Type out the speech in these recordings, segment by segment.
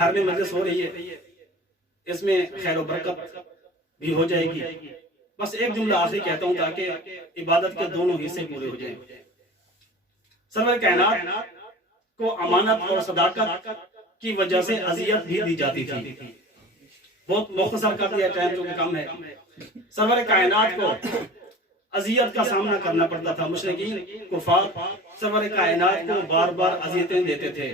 گھر میں مجلس ہو رہی ہے، اس میں خیر و برکت بھی ہو جائے گی۔ بس ایک جملہ آخری کہتا ہوں تاکہ عبادت کے دونوں حصے پورے ہو جائیں۔ سرور کائنات کو امانت اور صداقت کی وجہ سے اذیت بھی دی جاتی تھی۔ بہت مختصر کر دیا، ٹائم تو کم ہے۔ سرور کائنات کو اذیت کا سامنا کرنا پڑتا تھا۔ مشرکین کفار سرور کائنات کو بار بار اذیتیں دیتے تھے،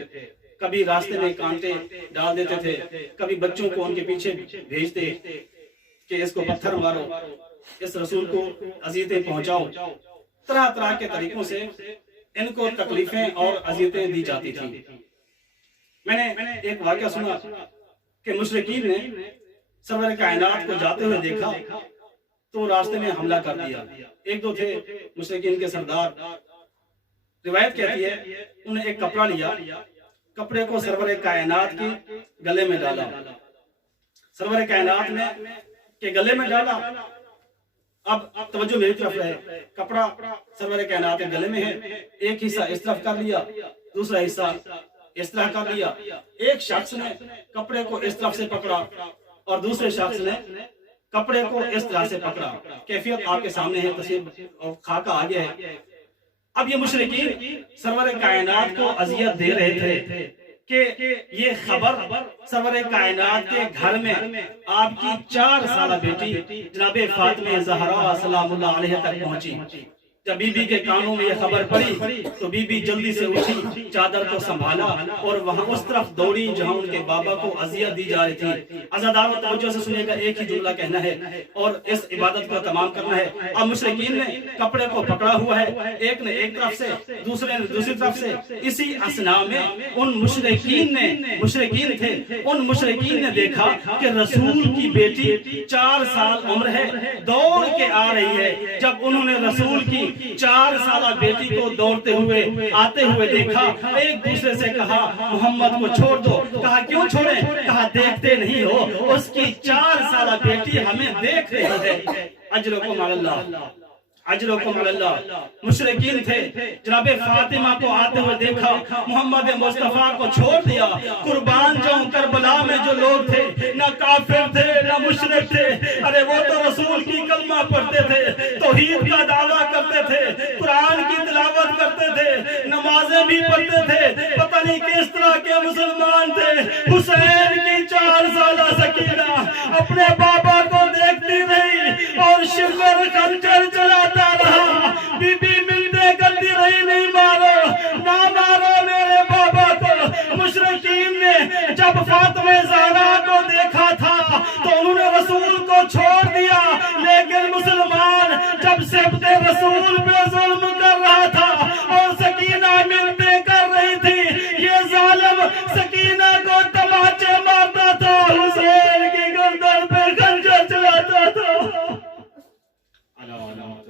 کبھی راستے میں کانٹے ڈال دیتے تھے، کبھی بچوں کو ان کے پیچھے بھیجتے کہ اس کو پتھر مارو، اس رسول کو اذیتیں پہنچاؤ۔ طرح طرح کے طریقوں سے ان کو تکلیفیں اور اذیتیں دی جاتی تھیں۔ میں نے ایک واقعہ سنا کہ مشرکین نے سرور کائنات کو جاتے ہوئے دیکھا تو راستے میں حملہ کر دیا۔ ایک دو تھے مشرکین کے سردار، روایت کہتی ہے انہوں نے ایک کپڑا لیا، کپڑے کو سرور کائنات کے گلے میں ڈالا، سرور کائنات نے کے گلے میں ڈالا۔ اب توجہ میری طرف ہے، کپڑا سرور کائنات کے گلے میں ہے، ایک حصہ اس طرف کر لیا، دوسرا حصہ اس طرح کر لیا۔ ایک شخص نے کپڑے کو اس طرف سے پکڑا اور دوسرے شخص نے کپڑے کو اس طرح سے پکڑا۔ کیفیت آپ کے سامنے ہے، تصویر اور خاکہ آگے ہے۔ اب یہ مشرکین سرور کائنات کو اذیت دے رہے تھے کہ یہ خبر سرور کائنات کے گھر میں آپ کی 4 سالہ بیٹی جناب فاطمہ زہرا سلام اللہ علیہ تک پہنچی۔ جب بی بی کے کانوں میں یہ خبر پڑی تو بی بی جلدی سے اٹھی، چادر کو سنبھالا اور وہاں اس طرف دوڑی جہاں ان کے بابا کو اذیت دی جا رہی تھی۔ عزادار و توجہ سے سنیے گا، ایک ہی جملہ کہنا ہے اور اس عبادت کو تمام کرنا ہے۔ اب مشرکین نے کپڑے کو پکڑا ہوا ہے، ایک نے ایک طرف سے، دوسرے نے دوسری طرف سے۔ اسی اثناء میں ان مشرکین تھے، ان مشرکین نے دیکھا کہ رسول کی بیٹی 4 سال عمر ہے، دوڑ کے آ رہی ہے۔ جب انہوں نے رسول کی 4 سالہ بیٹی کو دوڑتے ہوئے آتے ہوئے دیکھا، ایک دوسرے سے کہا محمد کو چھوڑ دو۔ کہا کیوں چھوڑیں؟ کہا دیکھتے نہیں ہو اس کی 4 سالہ بیٹی ہمیں دیکھ رہی ہے۔ اجرکم علی اللہ، اجرکم علی اللہ۔ مشرکین تھے، جناب فاطمہ کو آتے ہوئے دیکھا، محمد مصطفیٰ کو چھوڑ دیا۔ قربان جاؤں، کربلا میں جو لوگ تھے نہ کافر تھے نہ مشرک تھے، ارے وہ تو رسول کی کلمہ پڑھتے تھے، توحید کا دعویٰ کرتے تھے، قرآن کی تلاوت کرتے تھے، نمازیں بھی پڑھتے تھے، پتہ نہیں کس طرح کے مسلمان تھے۔ حسین کی 4 سالہ سکینہ اپنے بابا کو دیکھتی رہی اور شکر خنجر چلاتا رہا۔ بی بی ملتے کرتی رہی، نہیں مارو نہ مارو میرے بابا کو۔ مشرکین نے جب فاطمہ زہرا کو دیکھا